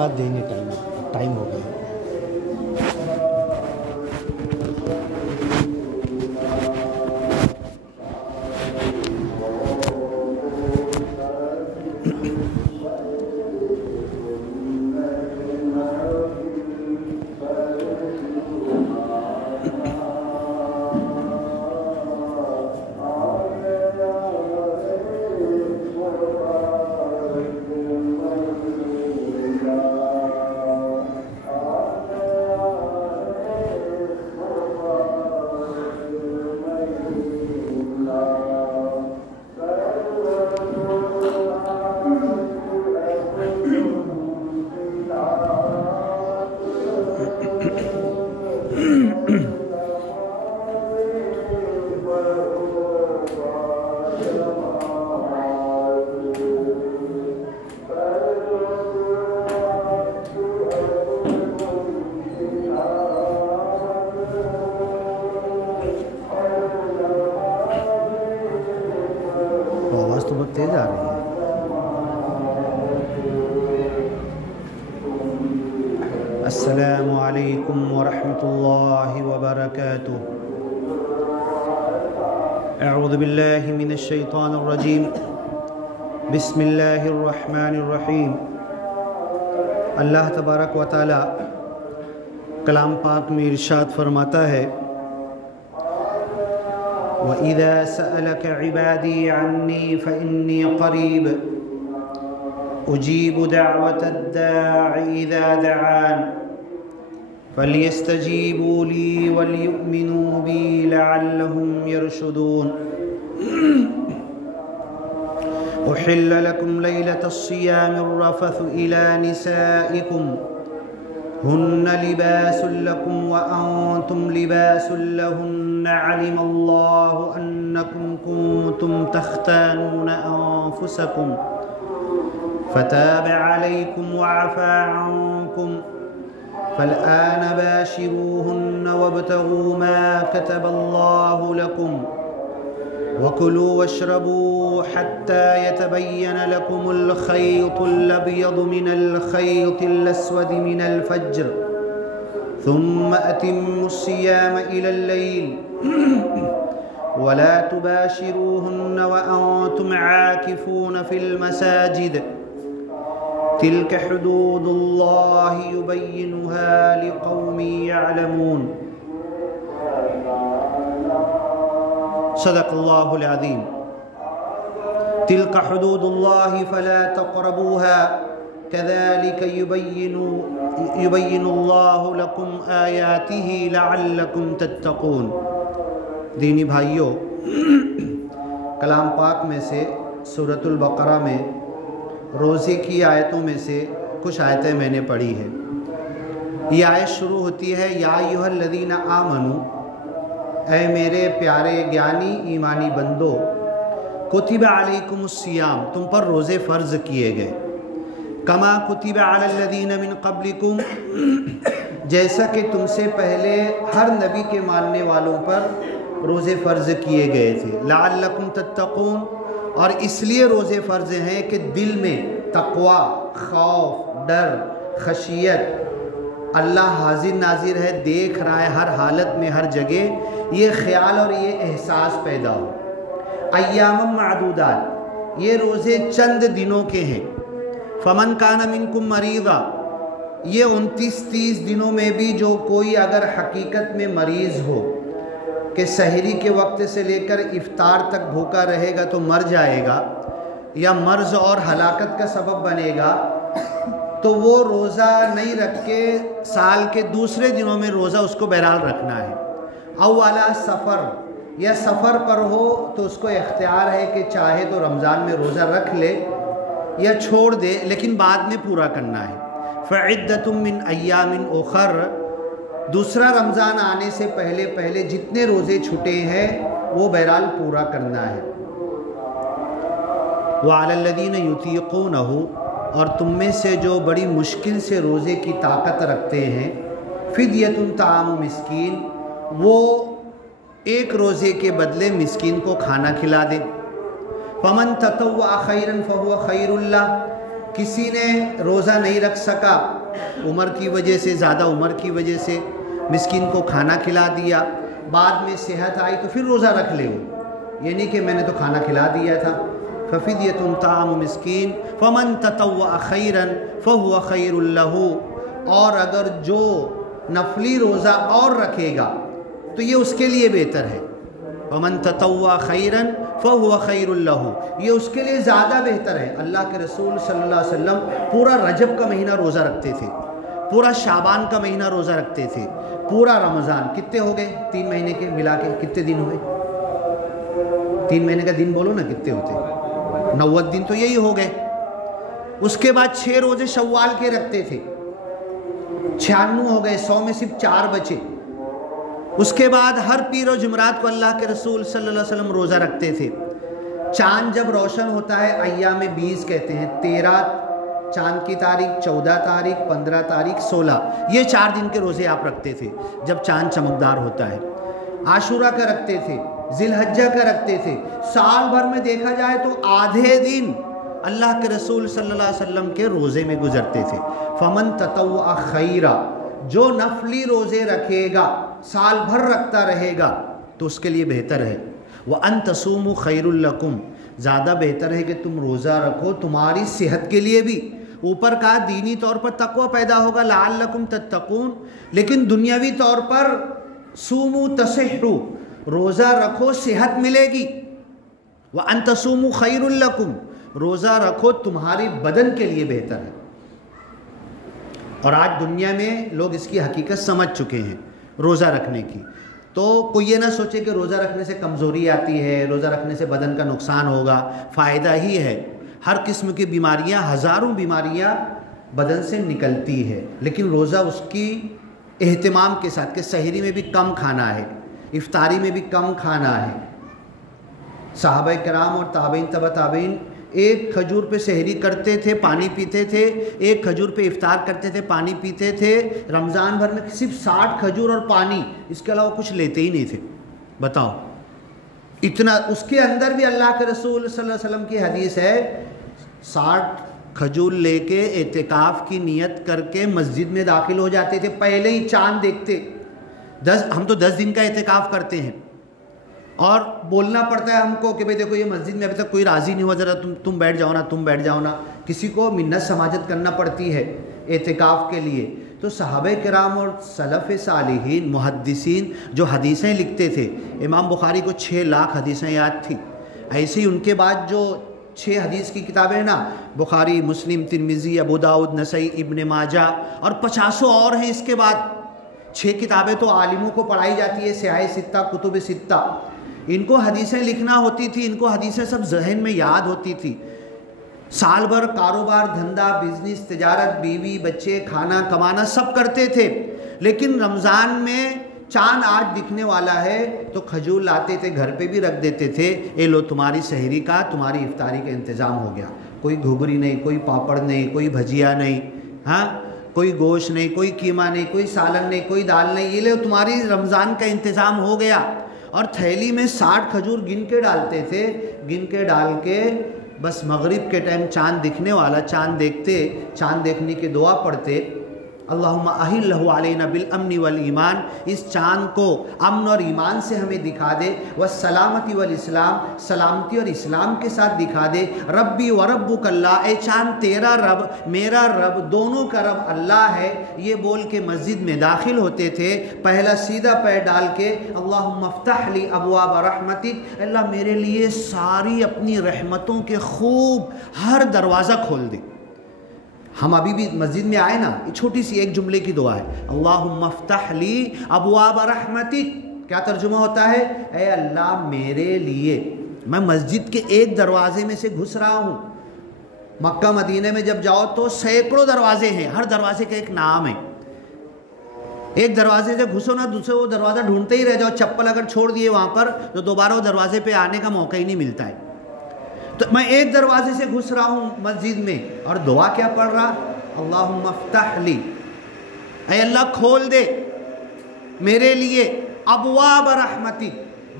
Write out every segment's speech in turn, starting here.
بعد دیں گے، ٹائم ہو گیا۔ آواز تو بہت تیز آ رہی ہے۔ السلام علیکم ورحمۃ اللہ وبرکاتہ۔ اعوذ باللہ من الشیطان الرجیم، بسم اللہ الرحمن الرحیم۔ اللہ تبارک و تعالی کلام پاک میں ارشاد فرماتا ہے، وَإِذَا سَأَلَكَ عِبَادِي عَنِّي فَإِنِّي قَرِيبٌ أُجِيبُ دَعْوَةَ الدَّاعِ إِذَا دَعَانِ فَلْيَسْتَجِيبُوا لِي وَلْيُؤْمِنُوا بِي لَعَلَّهُمْ يَرْشُدُونَ۔ أُحِلَّ لَكُمْ لَيْلَةَ الصِّيَامِ الرَّفَثُ إِلَى نِسَائِكُمْ هن لباس لكم وأنتم لباس لهن علم الله أنكم كنتم تختانون أنفسكم فتاب عليكم وعفى عنكم فالآن باشروهن وابتغوا ما كتب الله لكم وكلوا واشربوا حتى يتبين لكم الخيط الأبيض من الخيط الأسود من الفجر ثم أتموا الصيام إلى الليل ولا تباشروهن وأنتم عاكفون في المساجد تلك حدود الله يبينها لقوم يعلمون۔ صدق اللہ العظیم۔ تلک حدود اللہ فلا تقربوها كذلك يبين الله لكم آیاتہ لعلكم تتقون۔ دینی بھائیوں، کلام پاک میں سے سورۃ البقرہ میں روزے کی آیتوں میں سے کچھ آیتیں میں نے پڑھی ہیں۔ یہ آیت شروع ہوتی ہے، یا ایھا الذین آمنوا، اے میرے پیارے گیانی ایمانی بندو، کتب علیکم الصیام، تم پر روزے فرض کیے گئے، کما کتب علی الذین من قبلکم، جیسا کہ تم سے پہلے ہر نبی کے ماننے والوں پر روزے فرض کیے گئے تھے، لعلکم تتقون، اور اس لیے روزے فرض ہیں کہ دل میں تقوی، خوف، ڈر، خشیت، اللہ حاضر ناظر ہے، دیکھ رہا ہے ہر حالت میں، ہر جگہ، یہ خیال اور یہ احساس پیدا ہو۔ ایام معدودات، یہ روزے چند دنوں کے ہیں۔ فمن کان منکم مریضا، یہ 29-30 دنوں میں بھی جو کوئی اگر حقیقت میں مریض ہو کہ سحری کے وقت سے لے کر افطار تک بھوکا رہے گا تو مر جائے گا یا مرض اور ہلاکت کا سبب بنے گا، تو وہ روزہ نہیں رکھ کے سال کے دوسرے دنوں میں روزہ اس کو بہرحال رکھنا ہے۔ او علی سفر، یا سفر پر ہو تو اس کو اختیار ہے کہ چاہے تو رمضان میں روزہ رکھ لے یا چھوڑ دے، لیکن بعد میں پورا کرنا ہے۔ فعدۃ من ایام اخر، دوسرا رمضان آنے سے پہلے جتنے روزے چھٹے ہیں وہ بہرحال پورا کرنا ہے۔ وعلی الذین یطیقونہ، اور تم میں سے جو بڑی مشکل سے روزے کی طاقت رکھتے ہیں، فدیۃ طعام مسکین، وہ ایک روزے کے بدلے مسکین کو کھانا کھلا دیں۔ فمن تطوع خیرا فہو خیر اللہ، کسی نے روزہ نہیں رکھ سکا عمر کی وجہ سے، زیادہ عمر کی وجہ سے، مسکین کو کھانا کھلا دیا، بعد میں صحت آئی تو پھر روزہ رکھ لے، وہ یہ نہیں کہ میں نے تو کھانا کھلا دیا تھا۔ ففدیۃ طعام مسکین فمن تطوع خیرا فہو خیر لہ، اور اگر جو نفلی روزہ اور رکھے گا تو یہ اس کے لیے بہتر ہے۔ ومن تطوع خیرا فہو خیر لہ، یہ اس کے لیے زیادہ بہتر ہے۔ اللہ کے رسول صلی اللہ علیہ وسلم پورا رجب کا مہینہ روزہ رکھتے تھے، پورا شعبان کا مہینہ روزہ رکھتے تھے، پورا رمضان۔ کتنے ہو گئے 3 مہینے کے ملا کے؟ کتنے دن ہوئے؟ 3 مہینے کا دن بولو نا کتنے ہوتے؟ 90 دن تو یہی ہو گئے۔ اس کے بعد 6 روزے شوال کے رکھتے تھے، 96 ہو گئے، 100 میں صرف 4 بچے۔ اس کے بعد ہر پیر و جمعرات کو اللہ کے رسول صلی اللہ علیہ وسلم روزہ رکھتے تھے۔ چاند جب روشن ہوتا ہے، ایام 20 کہتے ہیں، 13 چاند کی تاریخ، 14 تاریخ، 15 تاریخ، 16، یہ 4 دن کے روزے آپ رکھتے تھے جب چاند چمکدار ہوتا ہے۔ عاشورہ کا رکھتے تھے، ذی الحجہ کا رکھتے تھے۔ سال بھر میں دیکھا جائے تو آدھے دن اللہ کے رسول صلی اللہ علیہ وسلم کے روزے میں گزرتے تھے۔ فمن تطوع خیرا، جو نفلی روزے رکھے گا، سال بھر رکھتا رہے گا تو اس کے لیے بہتر ہے۔ وَأَن تَصُومُوا خَيْرٌ لَكُمْ، زیادہ بہتر ہے کہ تم روزہ رکھو، تمہاری صحت کے لیے بھی۔ اوپر کہا دینی طور پر تقوی پیدا ہوگا، لعلکم تتقون، لیکن دنیاوی طور پر صوموا تصحوا، روزہ رکھو صحت ملے گی۔ وَأَن تَصُومُوا خَيْرٌ لَكُمْ، روزہ رکھو تمہاری بدن کے لیے بہتر ہے۔ اور آج دنیا میں لوگ اس کی حقیقت سمجھ چکے ہیں روزہ رکھنے کی، تو کوئی یہ نہ سوچے کہ روزہ رکھنے سے کمزوری آتی ہے، روزہ رکھنے سے بدن کا نقصان ہوگا، فائدہ ہی ہے۔ ہر قسم کی بیماریاں، ہزاروں بیماریاں بدن سے نکلتی ہے، لیکن روزہ اس کی اہتمام کے ساتھ کہ سحری میں بھی کم کھانا ہے، افطاری میں بھی کم کھانا ہے۔ صحابہ کرام اور تابعین تبع تابعین 1 کھجور پہ سحری کرتے تھے، پانی پیتے تھے، 1 کھجور پہ افطار کرتے تھے، پانی پیتے تھے۔ رمضان بھر میں صرف 60 کھجور اور پانی، اس کے علاوہ کچھ لیتے ہی نہیں تھے۔ بتاؤ اتنا، اس کے اندر بھی اللہ کے رسول صلی اللہ علیہ وسلم کی حدیث ہے 60 کھجور لے کے اعتکاف کی نیت کر کے مسجد میں داخل ہو جاتے تھے، پہلے ہی چاند دیکھتے۔ ہم تو 10 دن کا اعتکاف کرتے ہیں اور بولنا پڑتا ہے ہم کو کہ بھئی دیکھو یہ مسجد میں ابھی تک کوئی راضی نہیں ہوا، ذرا تم بیٹھ جاؤ نا، تم بیٹھ جاؤ نا، کسی کو منت سماجت کرنا پڑتی ہے اعتکاف کے لیے۔ تو صحابہ کرام اور سلف صالحین محدثین جو حدیثیں لکھتے تھے، امام بخاری کو 6 لاکھ حدیثیں یاد تھی، ایسے ہی ان کے بعد جو 6 حدیث کی کتابیں ہیں نا، بخاری، مسلم، ترمذی، ابو داؤد، نسائی، ابن ماجہ، اور 50 اور ہیں اس کے بعد۔ 6 کتابیں تو عالموں کو پڑھائی جاتی ہے، سیاہ 6، کتب 6۔ ان کو حدیثیں لکھنا ہوتی تھی، ان کو حدیثیں سب ذہن میں یاد ہوتی تھی۔ سال بھر کاروبار، دھندا، بزنس، تجارت، بیوی، بچے، کھانا کمانا سب کرتے تھے، لیکن رمضان میں چاند آج دکھنے والا ہے تو کھجور لاتے تھے، گھر پہ بھی رکھ دیتے تھے، اے لو تمہاری سحری کا، تمہاری افطاری کا انتظام ہو گیا۔ کوئی گھگری نہیں، کوئی پاپڑ نہیں، کوئی بھجیا نہیں، ہاں کوئی گوشت نہیں، کوئی قیمہ نہیں، کوئی سالن نہیں، کوئی دال نہیں، یہ لو تمہاری رمضان کا انتظام ہو گیا۔ اور تھیلی میں 60 کھجور گن کے ڈالتے تھے، گن کے ڈال کے بس مغرب کے ٹائم چاند دکھنے والا، چاند دیکھتے، چاند دیکھنے کی دعا پڑھتے، اللہم احلہ علینا بالامن والایمان، اس چاند کو امن اور ایمان سے ہمیں دکھا دے، والسلامتی والاسلام، سلامتی اور اسلام کے ساتھ دکھا دے، ربی و ربک اللہ، اے چاند تیرا رب میرا رب، دونوں کا رب اللہ ہے۔ یہ بول کے مسجد میں داخل ہوتے تھے، پہلا سیدھا پیر ڈال کے اللہم افتح لی ابواب رحمتک، اللہ میرے لیے ساری اپنی رحمتوں کے خوب ہر دروازہ کھول دے۔ ہم ابھی بھی مسجد میں آئے نا، یہ چھوٹی سی ایک جملے کی دعا ہے، اللہم افتح لی ابواب رحمتک، کیا ترجمہ ہوتا ہے؟ اے اللہ میرے لیے، میں مسجد کے ایک دروازے میں سے گھس رہا ہوں۔ مکہ مدینہ میں جب جاؤ تو سینکڑوں دروازے ہیں، ہر دروازے کا ایک نام ہے۔ ایک دروازے سے گھسو نا، دوسرے وہ دروازہ ڈھونڈتے ہی رہ جاؤ، چپل اگر چھوڑ دیے وہاں پر تو دوبارہ وہ دروازے پہ آنے کا موقع ہی نہیں ملتا ہے۔ تو میں ایک دروازے سے گھس رہا ہوں مسجد میں، اور دعا کیا پڑھ رہا؟ اللہم افتح لی، اے اللہ کھول دے میرے لیے ابواب رحمتی،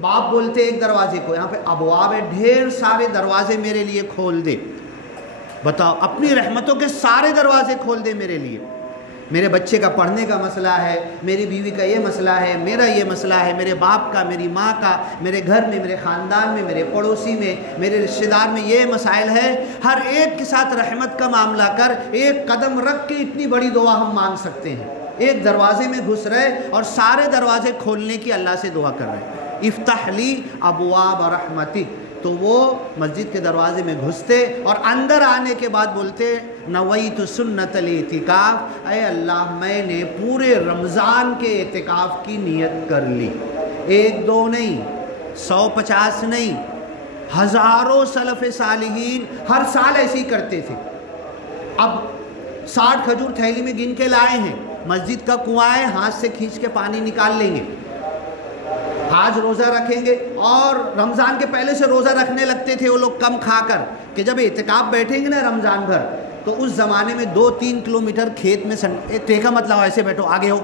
باب بولتے ایک دروازے کو، یہاں پہ ابواب ہے، ڈھیر سارے دروازے میرے لیے کھول دے۔ بتاؤ، اپنی رحمتوں کے سارے دروازے کھول دے میرے لیے. میرے بچے کا پڑھنے کا مسئلہ ہے، میری بیوی کا یہ مسئلہ ہے، میرا یہ مسئلہ ہے، میرے باپ کا، میری ماں کا، میرے گھر میں، میرے خاندان میں، میرے پڑوسی میں، میرے رشتہ دار میں یہ مسائل ہے. ہر ایک کے ساتھ رحمت کا معاملہ کر. ایک قدم رکھ کے اتنی بڑی دعا ہم مانگ سکتے ہیں. ایک دروازے میں گھس رہے اور سارے دروازے کھولنے کی اللہ سے دعا کر رہے ہیں. افتح لی ابواب رحمتک. تو وہ مسجد کے دروازے میں گھستے اور اندر آنے کے بعد بولتے نویت سنت الاعتکاف، اے اللہ میں نے پورے رمضان کے اعتکاف کی نیت کر لی. 1 2 نہیں، 150 نہیں، ہزاروں سلف صالحین ہر سال ایسے ہی کرتے تھے. اب 60 کھجور تھیلی میں گن کے لائے ہیں. مسجد کا کنواں ہے، ہاتھ سے کھینچ کے پانی نکال لیں گے. آج روزہ رکھیں گے، اور رمضان کے پہلے سے روزہ رکھنے لگتے تھے وہ لوگ کم کھا کر کہ جب اعتکاف بیٹھیں گے نا رمضان بھر، تو اس زمانے میں 2-3 کلومیٹر کھیت میں ٹیکا مت لاؤ، ایسے بیٹھو، آگے ہو.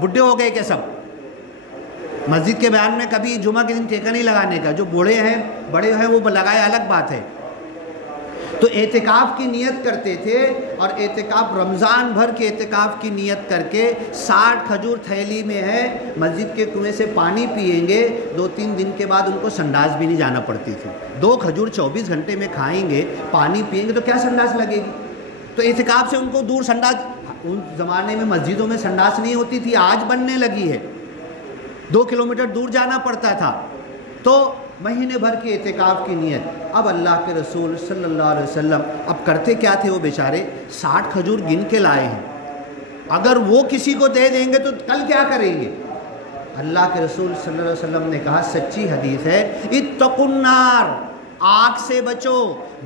بڈھے ہو گئے کیا سب؟ مسجد کے بیان میں کبھی جمعہ کے دن ٹیکا نہیں لگانے کا. جو بوڑھے ہیں، بڑے ہیں، وہ لگائے، الگ بات ہے. تو اعتکاف کی نیت کرتے تھے، اور اعتکاف رمضان بھر کے اعتکاف کی نیت کر کے 60 کھجور تھیلی میں ہے، مسجد کے کنویں سے پانی پئیں گے. 2-3 دن کے بعد ان کو سنڈاس بھی نہیں جانا پڑتی تھی. 2 کھجور 24 گھنٹے میں کھائیں گے، پانی پئیں گے تو کیا سنڈاس لگے گی؟ تو اعتکاف سے ان کو دور سنڈاس. ان زمانے میں مسجدوں میں سنڈاس نہیں ہوتی تھی، آج بننے لگی ہے. 2 کلومیٹر دور جانا پڑتا تھا. تو مہینے بھر کے اعتکاف کی نیت. اب اللہ کے رسول صلی اللہ علیہ وسلم اب کرتے کیا تھے؟ وہ بیچارے 60 کھجور گن کے لائے ہیں. اگر وہ کسی کو دے دیں گے تو کل کیا کریں گے؟ اللہ کے رسول صلی اللہ علیہ وسلم نے کہا، سچی حدیث ہے، اتقوا النار، آگ سے بچو،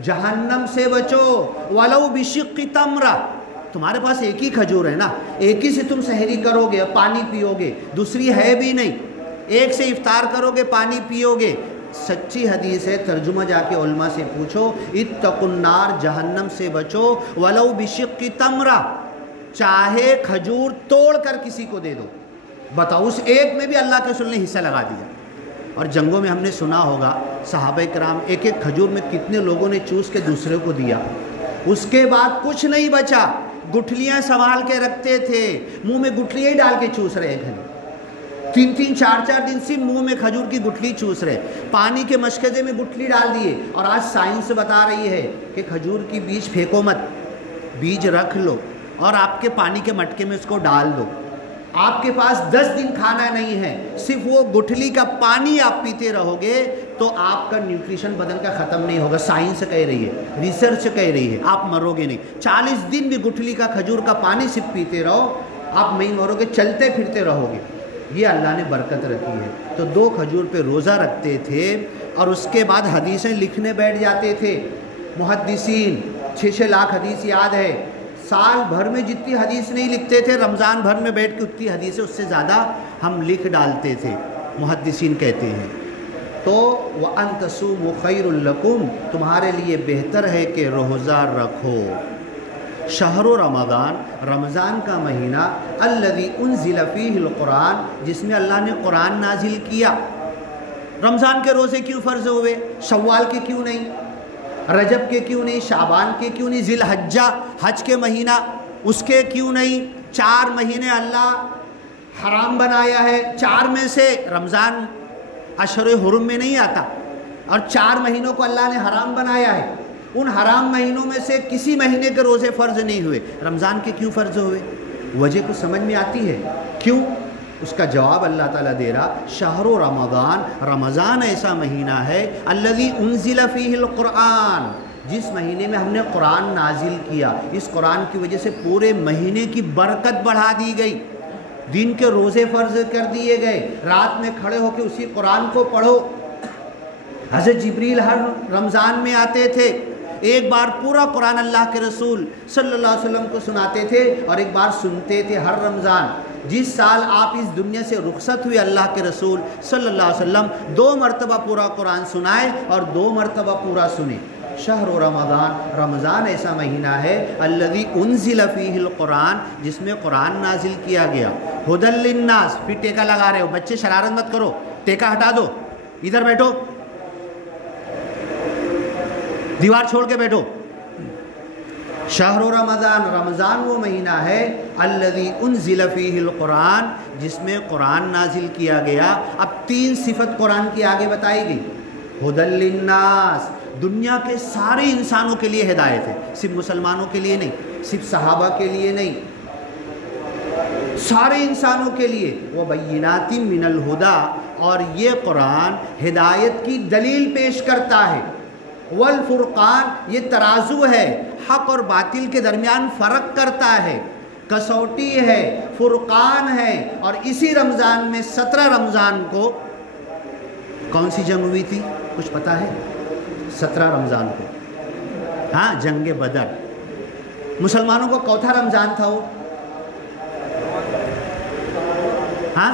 جہنم سے بچو، ولو بشق تمرہ. تمہارے پاس ایک ہی کھجور ہے نا، ایک ہی سے تم سحری کرو گے، پانی پیو گے، دوسری ہے بھی نہیں. ایک سے افطار کرو گے، پانی پیو گے. سچی حدیث ہے، ترجمہ جا کے علماء سے پوچھو. اتقوا النار، جہنم سے بچو، ولو بشق تمرہ، چاہے کھجور توڑ کر کسی کو دے دو. بتاؤ، اس ایک میں بھی اللہ کے رسول نے حصہ لگا دیا. اور جنگوں میں ہم نے سنا ہوگا صحابہ کرام ایک ایک کھجور میں کتنے لوگوں نے چوس کے دوسرے کو دیا. اس کے بعد کچھ نہیں بچا. گٹھلیاں سنبھال کے رکھتے تھے، منہ میں گٹھلیاں ہی ڈال کے چوس رہے ہیں. 3-3 4-4 دن سے منہ میں کھجور کی گٹھلی چوس رہے. پانی کے مشکزے میں گٹھلی ڈال دیے. اور آج سائنس بتا رہی ہے کہ کھجور کی بیج پھینکو مت، بیج رکھ لو اور آپ کے پانی کے مٹکے میں اس کو ڈال دو. آپ کے پاس 10 دن کھانا نہیں ہے، صرف وہ گٹھلی کا پانی آپ پیتے رہو گے تو آپ کا نیوٹریشن بدن کا ختم نہیں ہوگا. سائنس کہہ رہی ہے، ریسرچ کہہ رہی ہے، آپ مرو گے نہیں. 40 دن بھی گٹھلی کا کھجور کا پانی صرف پیتے رہو، آپ نہیں مرو گے، چلتے پھرتے رہو گے. یہ اللہ نے برکت رکھی ہے. تو 2 کھجور پہ روزہ رکھتے تھے اور اس کے بعد حدیثیں لکھنے بیٹھ جاتے تھے. محدثین 6-6 لاکھ حدیث یاد ہے. سال بھر میں جتنی حدیث نہیں لکھتے تھے، رمضان بھر میں بیٹھ کے اتنی حدیثیں اس سے زیادہ ہم لکھ ڈالتے تھے. محدثین کہتے ہیں تو وَأَن تَصُومُوا خَيْرٌ لَكُمْ، تمہارے لیے بہتر ہے کہ روزہ رکھو. شہر رمضان، رمضان کا مہینہ، الذی انزل فیہ القرآن، جس میں اللہ نے قرآن نازل کیا. رمضان کے روزے کیوں فرض ہوئے؟ شوال کے کیوں نہیں؟ رجب کے کیوں نہیں؟ شعبان کے کیوں نہیں؟ ذی الحجہ، حج کے مہینہ، اس کے کیوں نہیں؟ 4 مہینے اللہ حرام بنایا ہے. 4 میں سے رمضان اشہر حرم میں نہیں آتا، اور 4 مہینوں کو اللہ نے حرام بنایا ہے. ان حرام مہینوں میں سے کسی مہینے کے روزے فرض نہیں ہوئے، رمضان کے کیوں فرض ہوئے؟ وجہ کو سمجھ میں آتی ہے کیوں؟ اس کا جواب اللہ تعالیٰ دے رہا، شہر رمضان، رمضان ایسا مہینہ ہے، الذی انزل فیہ القرآن، جس مہینے میں ہم نے قرآن نازل کیا. اس قرآن کی وجہ سے پورے مہینے کی برکت بڑھا دی گئی. دن کے روزے فرض کر دیے گئے. رات میں کھڑے ہو کے اسی قرآن کو پڑھو. حضرت جبریل ہر رمضان میں آتے تھے، ایک بار پورا قرآن اللہ کے رسول صلی اللہ علیہ وسلم کو سناتے تھے اور ایک بار سنتے تھے ہر رمضان. جس سال آپ اس دنیا سے رخصت ہوئے اللہ کے رسول صلی اللہ علیہ وسلم 2 مرتبہ پورا قرآن سنائے اور 2 مرتبہ پورا سنے. شہر رمضان، رمضان ایسا مہینہ ہے، الذی انزل فیہ القرآن، جس میں قرآن نازل کیا گیا. ھدی للناس، پھر ٹیکا لگا رہے ہو بچے، شرارت مت کرو، ٹیکا ہٹا دو، ادھر بیٹھو، دیوار چھوڑ کے بیٹھو. شہر رمضان، رمضان وہ مہینہ ہے الذی انزل فیہ القرآن، جس میں قرآن نازل کیا گیا۔ اب 3 صفت قرآن کی آگے بتائی گئی۔ ھدی للناس، دنیا کے سارے انسانوں کے لیے ہدایت ہے، صرف مسلمانوں کے لیے نہیں، صرف صحابہ کے لیے نہیں، سارے انسانوں کے لیے۔ وبینات من الہدی، اور یہ قرآن ہدایت کی دلیل پیش کرتا ہے۔ والفرقان، یہ ترازو ہے، حق اور باطل کے درمیان فرق کرتا ہے، کسوٹی ہے، فرقان ہے۔ اور اسی رمضان میں 17 رمضان کو کون سی جنگ ہوئی تھی؟ کچھ پتہ ہے؟ 17 رمضان کو، ہاں، جنگ بدر۔ مسلمانوں کو چوتھا رمضان تھا وہ، ہاں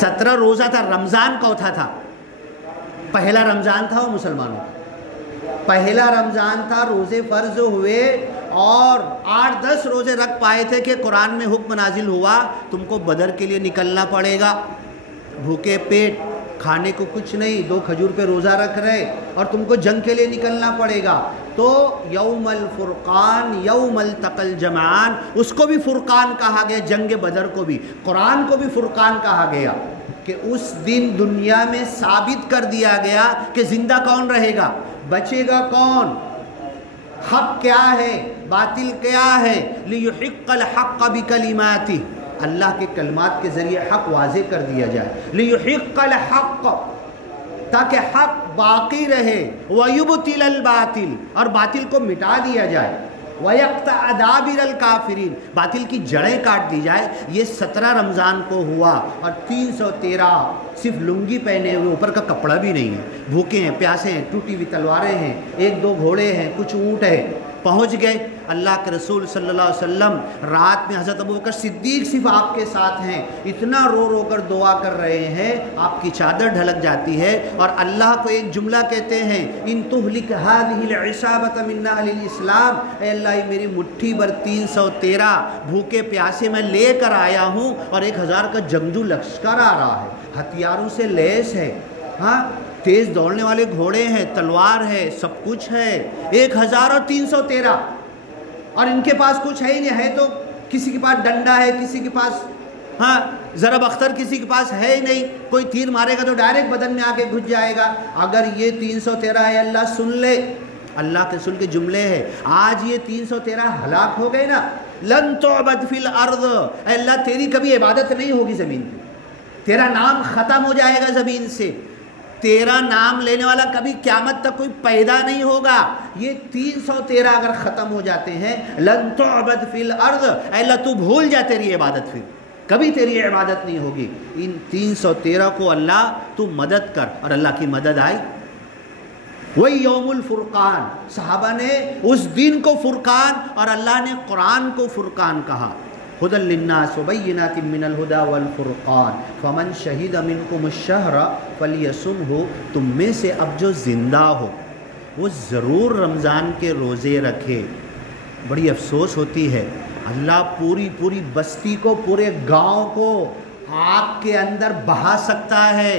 17 روزہ تھا، رمضان چوتھا تھا، پہلا رمضان تھا وہ مسلمانوں کا، پہلا رمضان تھا، روزے فرض ہوئے اور 8-10 روزے رکھ پائے تھے کہ قرآن میں حکم نازل ہوا تم کو بدر کے لیے نکلنا پڑے گا، بھوکے پیٹ، کھانے کو کچھ نہیں، 2 کھجور پہ روزہ رکھ رہے، اور تم کو جنگ کے لیے نکلنا پڑے گا۔ تو یوم الفرقان، یوم التقى الجمعان، اس کو بھی فرقان کہا گیا، جنگ بدر کو بھی، قرآن کو بھی فرقان کہا گیا، کہ اس دن دنیا میں ثابت کر دیا گیا کہ زندہ کون رہے گا، بچے گا کون، حق کیا ہے، باطل کیا ہے۔ لیحق الحق بکلماتہ، اللہ کے کلمات کے ذریعے حق واضح کر دیا جائے۔ لیحق الحق، تاکہ حق باقی رہے، ویبطل الباطل، اور باطل کو مٹا دیا جائے، وَيَقْطَعَ دَابِرَ الْكَافِرِينَ، باطل کی جڑیں کاٹ دی جائے۔ یہ 17 رمضان کو ہوا، اور 313 صرف لنگی پہنے ہوئے، اوپر کا کپڑا بھی نہیں ہے، بھوکے ہیں، پیاسے ہیں، ٹوٹی ہوئی تلواریں ہیں، 1-2 گھوڑے ہیں، کچھ اونٹ ہے، پہنچ گئے۔ اللہ کے رسول صلی اللہ علیہ وسلم رات میں، حضرت ابوبکر صدیق صرف آپ کے ساتھ ہیں، اتنا رو رو کر دعا کر رہے ہیں، آپ کی چادر ڈھلک جاتی ہے، اور اللہ کو ایک جملہ کہتے ہیں، ان تہلک هذه العصابة من اہل الاسلام، اے اللہ میری مٹھی بھر 313 بھوکے پیاسے میں لے کر آیا ہوں، اور 1000 کا جنگجو لشکر آ رہا ہے، ہتھیاروں سے لیس ہے، ہاں، تیز دوڑنے والے گھوڑے ہیں، تلوار ہے، سب کچھ ہے، 1000 اور 313، اور ان کے پاس کچھ ہے ہی نہیں، ہے تو کسی کے پاس ڈنڈا ہے، کسی کے پاس ہاں ضرب اختر، کسی کے پاس ہے ہی نہیں، کوئی تیر مارے گا تو ڈائریکٹ بدن میں آ کے گھس جائے گا۔ اگر یہ 313 ہے، اللہ سن لے، اللہ کے رسول کے جملے ہیں، آج یہ 313 ہلاک ہو گئے نا، لن تعبد فی الارض، اے اللہ تیری کبھی عبادت نہیں ہوگی زمین پہ، تیرا نام ختم ہو جائے گا زمین سے، تیرا نام لینے والا کبھی قیامت تک کوئی پیدا نہیں ہوگا۔ یہ 313 اگر ختم ہو جاتے ہیں، لن تعبد فی الارض، اے اللہ تو بھول جا تیری عبادت، پھر کبھی تیری عبادت نہیں ہوگی۔ ان 313 کو اللہ تو مدد کر، اور اللہ کی مدد آئی۔ وہی یوم الفرقان، صحابہ نے اس دن کو فرقان، اور اللہ نے قرآن کو فرقان کہا۔ ھدی للناس وبینات من الہدی والفرقان فمن شہد منکم الشہر فلیصمہ، تم میں سے اب جو زندہ ہو وہ ضرور رمضان کے روزے رکھے۔ بڑی افسوس ہوتی ہے، اللہ پوری بستی کو، پورے گاؤں کو آگ کے اندر بہا سکتا ہے،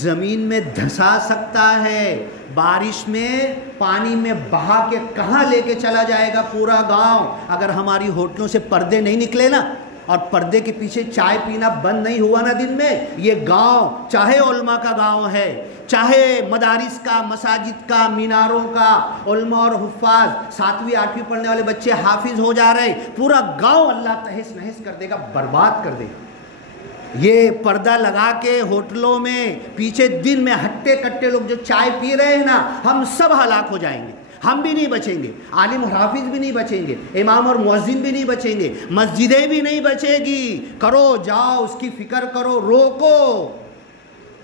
زمین میں دھسا سکتا ہے، بارش میں پانی میں بہا کے کہاں لے کے چلا جائے گا پورا گاؤں۔ اگر ہماری ہوٹلوں سے پردے نہیں نکلے نا، اور پردے کے پیچھے چائے پینا بند نہیں ہوا نا دن میں، یہ گاؤں چاہے علماء کا گاؤں ہے، چاہے مدارس کا، مساجد کا، میناروں کا، علماء اور حفاظ 7ویں 8ویں پڑھنے والے بچے حافظ ہو جا رہے، پورا گاؤں اللہ تہس نہس کر دے گا، برباد کر دے گا۔ یہ پردہ لگا کے ہوٹلوں میں پیچھے دن میں ہٹے کٹے لوگ جو چائے پی رہے ہیں نا، ہم سب ہلاک ہو جائیں گے، ہم بھی نہیں بچیں گے، عالم اور حافظ بھی نہیں بچیں گے، امام اور مؤذن بھی نہیں بچیں گے، مسجدیں بھی نہیں بچے گی۔ کرو، جاؤ، اس کی فکر کرو، روکو،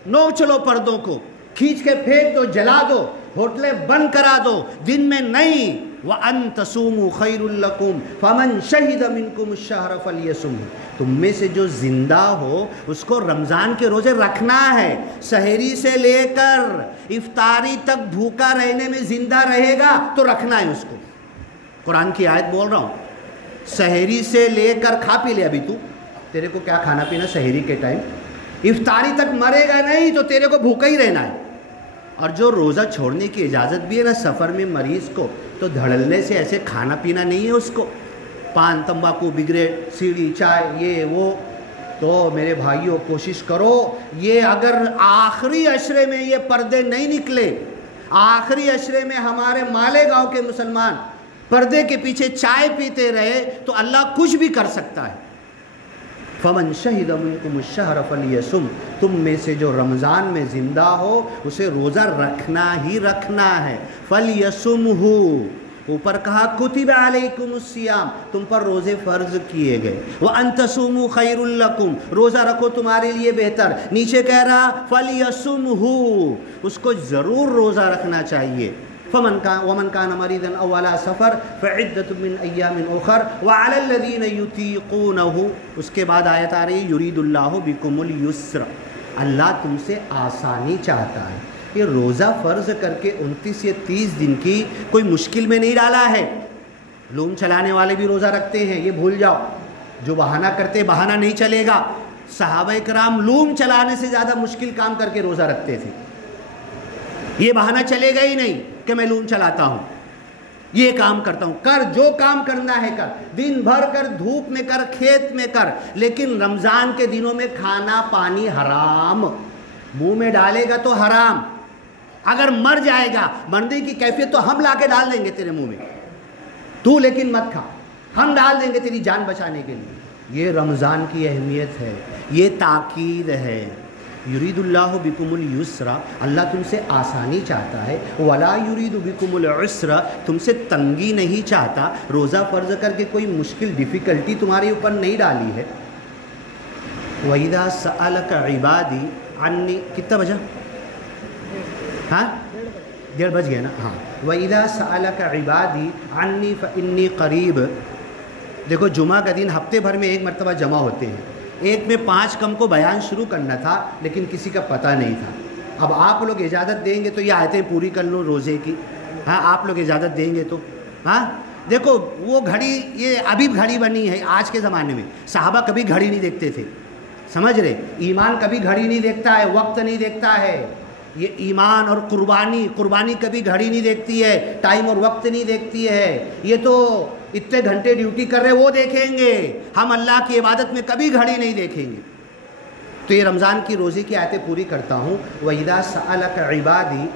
نوچ لو پردوں کو، کھینچ کے پھینک دو، جلا دو، ہوٹلیں بند کرا دو، دن میں نہیں۔ وَأَن تَصُومُوا خَيْرٌ لَكُمْ فَمَنْ شَهِدَ مِنْكُمُ الشَّهْرَ فَلْيَصُمْهُ، تم میں سے جو زندہ ہو اس کو رمضان کے روزے رکھنا ہے، سحری سے لے کر افطاری تک بھوکا رہنے میں زندہ رہے گا تو رکھنا ہے اس کو۔ قرآن کی آیت بول رہا ہوں، سحری سے لے کر، کھا پی لے ابھی تو، تیرے کو کیا کھانا پینا سحری کے ٹائم، افطاری تک مرے گا نہیں تو تیرے کو بھوکا ہی رہنا ہے، اور جو روزہ چھوڑنے کی اجازت بھی ہے نا سفر میں مریض کو، تو دھڑلنے سے ایسے کھانا پینا نہیں ہے اس کو، پان تمباکو بگریٹ سیڑھی چائے یہ وہ۔ تو میرے بھائیوں کوشش کرو، یہ اگر آخری عشرے میں یہ پردے نہیں نکلے، آخری عشرے میں ہمارے مالیگاؤں کے مسلمان پردے کے پیچھے چائے پیتے رہے تو اللہ کچھ بھی کر سکتا ہے۔ فمن شہد منکم الشہر فلیصم، تم میں سے جو رمضان میں زندہ ہو اسے روزہ رکھنا ہی رکھنا ہے۔ فلیصمہ، اوپر کہا کتب علیکم الصیام، تم پر روزے فرض کیے گئے۔ وان تصوموا خیر لکم، روزہ رکھو تمہارے لیے بہتر۔ نیچے کہہ رہا فلیصمہ، اس کو ضرور روزہ رکھنا چاہیے۔ ومن كان مريضا او على سفر فعدة من ایام اخر وعلى الذين يطيقونه، اس کے بعد آیت آ رہی ہے یرید اللہ بکم اليسر، اللہ تم سے آسانی چاہتا ہے۔ یہ روزہ فرض کر کے 29 یا 30 دن کی کوئی مشکل میں نہیں ڈالا ہے۔ لوم چلانے والے بھی روزہ رکھتے ہیں، یہ بھول جاؤ، جو بہانہ کرتے بہانہ نہیں چلے گا۔ صحابہ کرام لوم چلانے سے زیادہ مشکل کام کر کے روزہ رکھتے تھے، یہ بہانہ چلے گا ہی نہیں کہ میں لوم چلاتا ہوں، یہ کام کرتا ہوں۔ کر، جو کام کرنا ہے کر، دن بھر کر، دھوپ میں کر، کھیت میں کر، لیکن رمضان کے دنوں میں کھانا پانی حرام، منہ میں ڈالے گا تو حرام۔ اگر مر جائے گا، مرنے کی کیفیت تو ہم لا کے ڈال دیں گے تیرے منہ میں، تو لیکن مت کھا، ہم ڈال دیں گے تیری جان بچانے کے لیے۔ یہ رمضان کی اہمیت ہے، یہ تاکید ہے۔ یرید اللہ بکم اليسر، اللہ تم سے آسانی چاہتا ہے۔ ولا یرید بکم العسر، تم سے تنگی نہیں چاہتا۔ روزہ فرض کر کے کوئی مشکل ڈیفیکلٹی تمہارے اوپر نہیں ڈالی ہے۔ وَإِذَا سَأَلَكَ عِبَادِي عَنِّي، کتنا بجا؟ ہاں 1:30 بج گیا نا، ہاں۔ وَإِذَا سَأَلَكَ عِبَادِي عَنِّي فَإِنِّي قَرِيبٌ، دیکھو جمعہ کا دن ہفتے بھر میں ایک مرتبہ جمع ہوتے ہیں، ایک میں 5 کم کو بیان شروع کرنا تھا لیکن کسی کا پتہ نہیں تھا۔ اب آپ لوگ اجازت دیں گے تو یہ آیتیں پوری کر لو روزے کی، ہاں آپ لوگ اجازت دیں گے تو، ہاں دیکھو وہ گھڑی، یہ ابھی گھڑی بنی ہے آج کے زمانے میں، صحابہ کبھی گھڑی نہیں دیکھتے تھے، سمجھ رہے؟ ایمان کبھی گھڑی نہیں دیکھتا ہے، وقت نہیں دیکھتا ہے۔ یہ ایمان اور قربانی کبھی گھڑی نہیں دیکھتی ہے، ٹائم اور وقت نہیں دیکھتی ہے۔ یہ تو اتنے گھنٹے ڈیوٹی کر رہے وہ دیکھیں گے، ہم اللہ کی عبادت میں کبھی گھڑی نہیں دیکھیں گے۔ تو یہ رمضان کی روزے کی آیتیں پوری کرتا ہوں۔ وَإِذَا سَأَلَكَ عِبَادِي،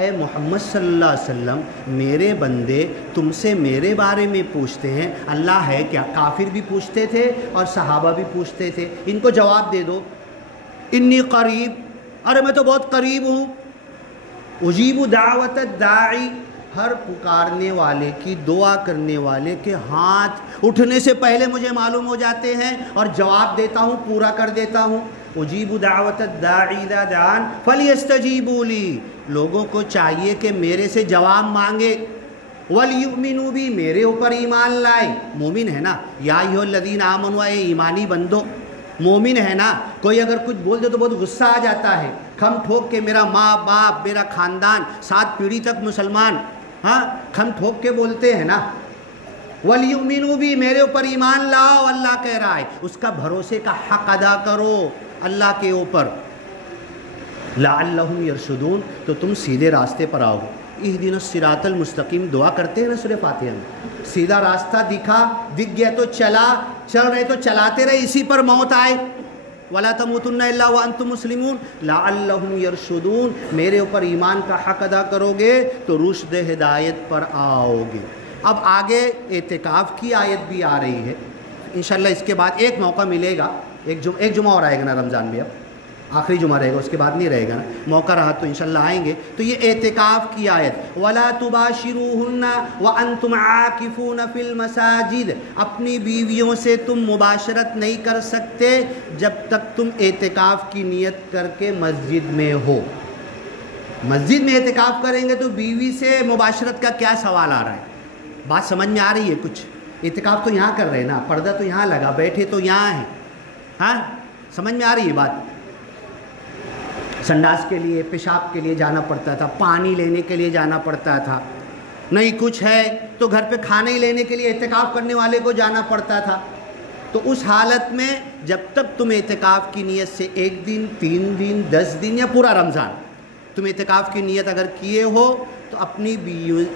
اے محمد صلی اللہ علیہ وسلم میرے بندے تم سے میرے بارے میں پوچھتے ہیں، اللہ ہے کیا؟ کافر بھی پوچھتے تھے اور صحابہ بھی پوچھتے تھے، ان کو جواب دے دو۔ انی قریب، ارے میں تو بہت قریب ہوں۔ اجیب دعوت الداعی، ہر پکارنے والے کی، دعا کرنے والے کے ہاتھ اٹھنے سے پہلے مجھے معلوم ہو جاتے ہیں اور جواب دیتا ہوں، پورا کر دیتا ہوں۔ اجیب دعوت الداعی اذا دعان فلیستجیبوا لی، لوگوں کو چاہیے کہ میرے سے جواب مانگے، ولیؤمنوا بی، میرے اوپر ایمان لائے۔ مومن ہے نا، یا ایھا الذین آمنوا، اے ایمانی بندو، مومن ہے نا۔ کوئی اگر کچھ بول دے تو بہت غصہ آ جاتا ہے، کھم ٹھوک کے، میرا ماں باپ، میرا خاندان 7 پیڑھی تک مسلمان، ہاں کھم ٹھوک کے بولتے ہیں نا۔ وَلْيُؤْمِنُوا بِي، میرے اوپر ایمان لاؤ، اللہ کہہ رہا ہے، اس کا بھروسے کا حق ادا کرو اللہ کے اوپر۔ لَعَلَّهُمْ يَرْشُدُونَ، تو تم سیدھے راستے پر آؤ۔ اِهْدِنَا الصِّرَاطَ الْمُسْتَقِيمَ دعا کرتے ہیں نا سورہ فاتحہ میں، سیدھا راستہ دکھ گیا تو چل رہے تو چلاتے رہے، اسی پر موت آئے۔ وَلَا تَمُوتُنَّ إِلَّا وَأَنْتُمْ مُسْلِمُونَ لَعَلَّهُمْ يَرْشُدُونَ، میرے اوپر ایمان کا حق ادا کرو گے تو رشد ہدایت پر آؤ گے۔ اب آگے اعتکاف کی آیت بھی آ رہی ہے، انشاءاللہ اس کے بعد ایک موقع ملے گا، ایک جمعہ اور آئے گا نا رمضان میں، اب آخری جمعہ رہے گا، اس کے بعد نہیں رہے گا نا، موقع رہا تو انشاءاللہ آئیں گے۔ تو یہ اعتکاف کی آیت، وَلَا تُبَاشِرُوهُنَّ وَأَنْتُمْ عَاكِفُونَ فِي الْمَسَاجِدِ، اپنی بیویوں سے تم مباشرت نہیں کر سکتے جب تک تم اعتکاف کی نیت کر کے مسجد میں ہو۔ مسجد میں اعتکاف کریں گے تو بیوی سے مباشرت کا کیا سوال آ رہا ہے؟ بات سمجھ میں آ رہی ہے کچھ؟ اعتکاف تو یہاں کر رہے ہیں نا، پردہ تو یہاں لگا، بیٹھے تو یہاں ہیں، ہاں سمجھ میں آ رہی ہے بات؟ سنڈاس کے لیے، پیشاب کے لیے جانا پڑتا تھا، پانی لینے کے لیے جانا پڑتا تھا، نہیں کچھ ہے تو گھر پہ کھانا ہی لینے کے لیے اعتکاف کرنے والے کو جانا پڑتا تھا۔ تو اس حالت میں جب تک تم اعتکاف کی نیت سے 1 دن، 3 دن، 10 دن یا پورا رمضان تم اعتکاف کی نیت اگر کیے ہو تو اپنی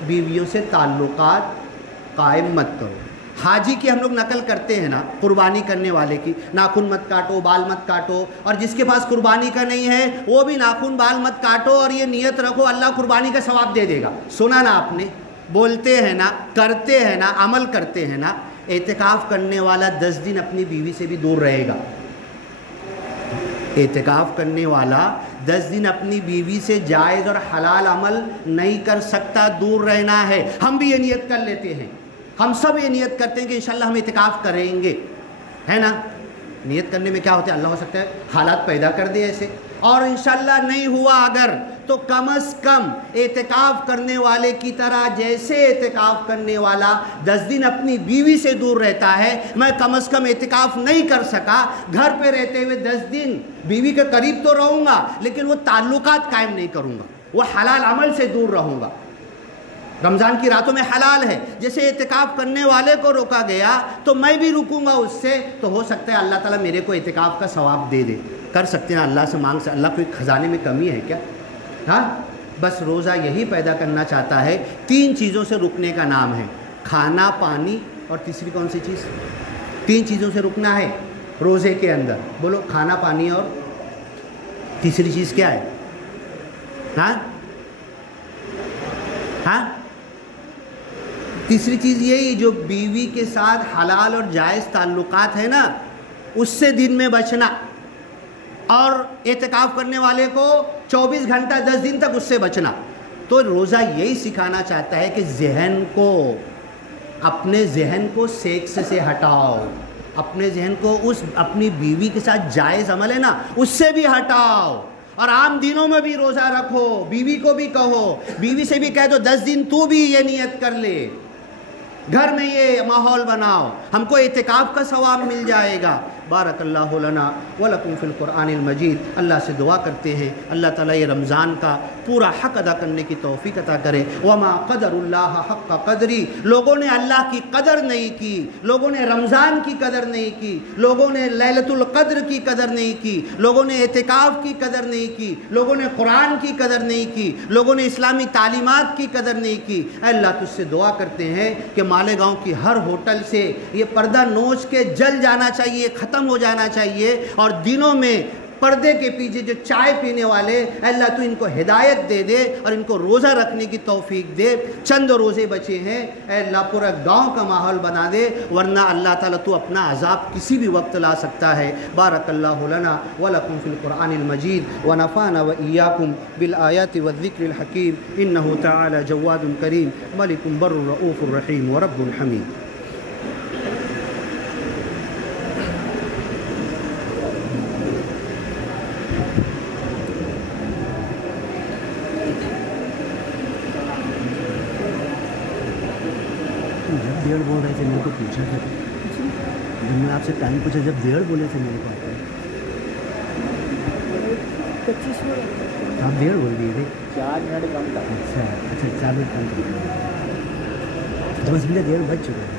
بیویوں سے تعلقات قائم مت کرو۔ حاجی کی ہم لوگ نقل کرتے ہیں نا، قربانی کرنے والے کی، ناخن مت کاٹو، بال مت کاٹو، اور جس کے پاس قربانی کا نہیں ہے وہ بھی ناخن بال مت کاٹو اور یہ نیت رکھو اللہ قربانی کا ثواب دے دے گا۔ سنا نا آپ نے، بولتے ہیں نا، کرتے ہیں نا، عمل کرتے ہیں نا۔ اعتکاف کرنے والا 10 دن اپنی بیوی سے بھی دور رہے گا۔ اعتکاف کرنے والا 10 دن اپنی بیوی سے جائز اور حلال عمل نہیں کر سکتا، دور رہنا ہے۔ ہم بھی یہ نیت کر لیتے ہیں، ہم سب یہ نیت کرتے ہیں کہ انشاءاللہ ہم اعتکاف کریں گے، ہے نا۔ نیت کرنے میں کیا ہوتا ہے، اللہ ہو سکتا ہے حالات پیدا کر دے ایسے، اور انشاءاللہ نہیں ہوا اگر تو کم از کم اعتکاف کرنے والے کی طرح جیسے اعتکاف کرنے والا 10 دن اپنی بیوی سے دور رہتا ہے، میں کم از کم اعتکاف نہیں کر سکا، گھر پہ رہتے ہوئے 10 دن بیوی کے قریب تو رہوں گا لیکن وہ تعلقات قائم نہیں کروں گا، وہ حلال عمل سے دور رہوں گا۔ رمضان کی راتوں میں حلال ہے، جیسے اعتکاف کرنے والے کو روکا گیا تو میں بھی رکوں گا اس سے، تو ہو سکتا ہے اللہ تعالیٰ میرے کو اعتکاف کا ثواب دے دے۔ کر سکتے ہیں اللہ سے مانگ سے، اللہ کوئی خزانے میں کمی ہے کیا؟ ہاں، بس روزہ یہی پیدا کرنا چاہتا ہے۔ 3 چیزوں سے رکنے کا نام ہے، کھانا، پانی اور تیسری کون سی چیز؟ 3 چیزوں سے رکنا ہے روزے کے اندر، بولو، کھانا، پانی اور تیسری چیز کیا ہے؟ ہاں ہاں، تیسری چیز یہی جو بیوی کے ساتھ حلال اور جائز تعلقات ہے نا، اس سے دن میں بچنا، اور اعتکاف کرنے والے کو 24 گھنٹہ 10 دن تک اس سے بچنا۔ تو روزہ یہی سکھانا چاہتا ہے کہ اپنے ذہن کو سیکس سے ہٹاؤ، اپنے ذہن کو اپنی بیوی کے ساتھ جائز عمل ہے نا اس سے بھی ہٹاؤ، اور عام دنوں میں بھی روزہ رکھو، بیوی کو بھی کہو، بیوی سے بھی کہہ دو 10 دن تو بھی یہ نیت کر لے، گھر میں یہ ماحول بناؤ، ہم کو اعتکاف کا ثواب مل جائے گا۔ بارک اللہ لنا ولکم فی القرآن المجید۔ اللہ سے دعا کرتے ہیں اللہ تعالیٰ یہ رمضان کا پورا حق ادا کرنے کی توفیق عطا کرے۔ وما قدر اللہ حق قدری، لوگوں نے اللہ کی قدر نہیں کی، لوگوں نے رمضان کی قدر نہیں کی، لوگوں نے لیلۃ القدر کی قدر نہیں کی، لوگوں نے اعتکاف کی قدر نہیں کی، لوگوں نے قرآن کی قدر نہیں کی، لوگوں نے اسلامی تعلیمات کی قدر نہیں کی۔ اے اللہ تجھ سے دعا کرتے ہیں کہ مالیگاؤں کی ہر ہوٹل سے یہ پردہ نوچ کے جل جانا چاہیے، ختم ہو جانا چاہیے، اور دنوں میں پردے کے پیچھے جو چائے پینے والے، اے اللہ تو ان کو ہدایت دے دے اور ان کو روزہ رکھنے کی توفیق دے۔ چند روزے بچے ہیں، اے اللہ پورا گاؤں کا ماحول بنا دے، ورنہ اللہ تعالیٰ تو اپنا عذاب کسی بھی وقت لا سکتا ہے۔ بارک اللہ لنا ولکم فی القرآن المجید ونفعنا وإیاکم بالآیات والذکر الحکیم، انہ تعالی جواد کریم ملک بر رؤوف الرحیم ورب حمید۔ جب 1:30 بول رہے تھے میرے کو پوچھا تھا، جب میں آپ سے ٹائم پوچھا، جب 1:30 بولے تھے میرے کو آپ 1:30 بول دیے تھے، 4 منٹ کم تھا۔ اچھا 4 منٹ کم تھا، تو بس میرا 1:30 بج چکا ہے۔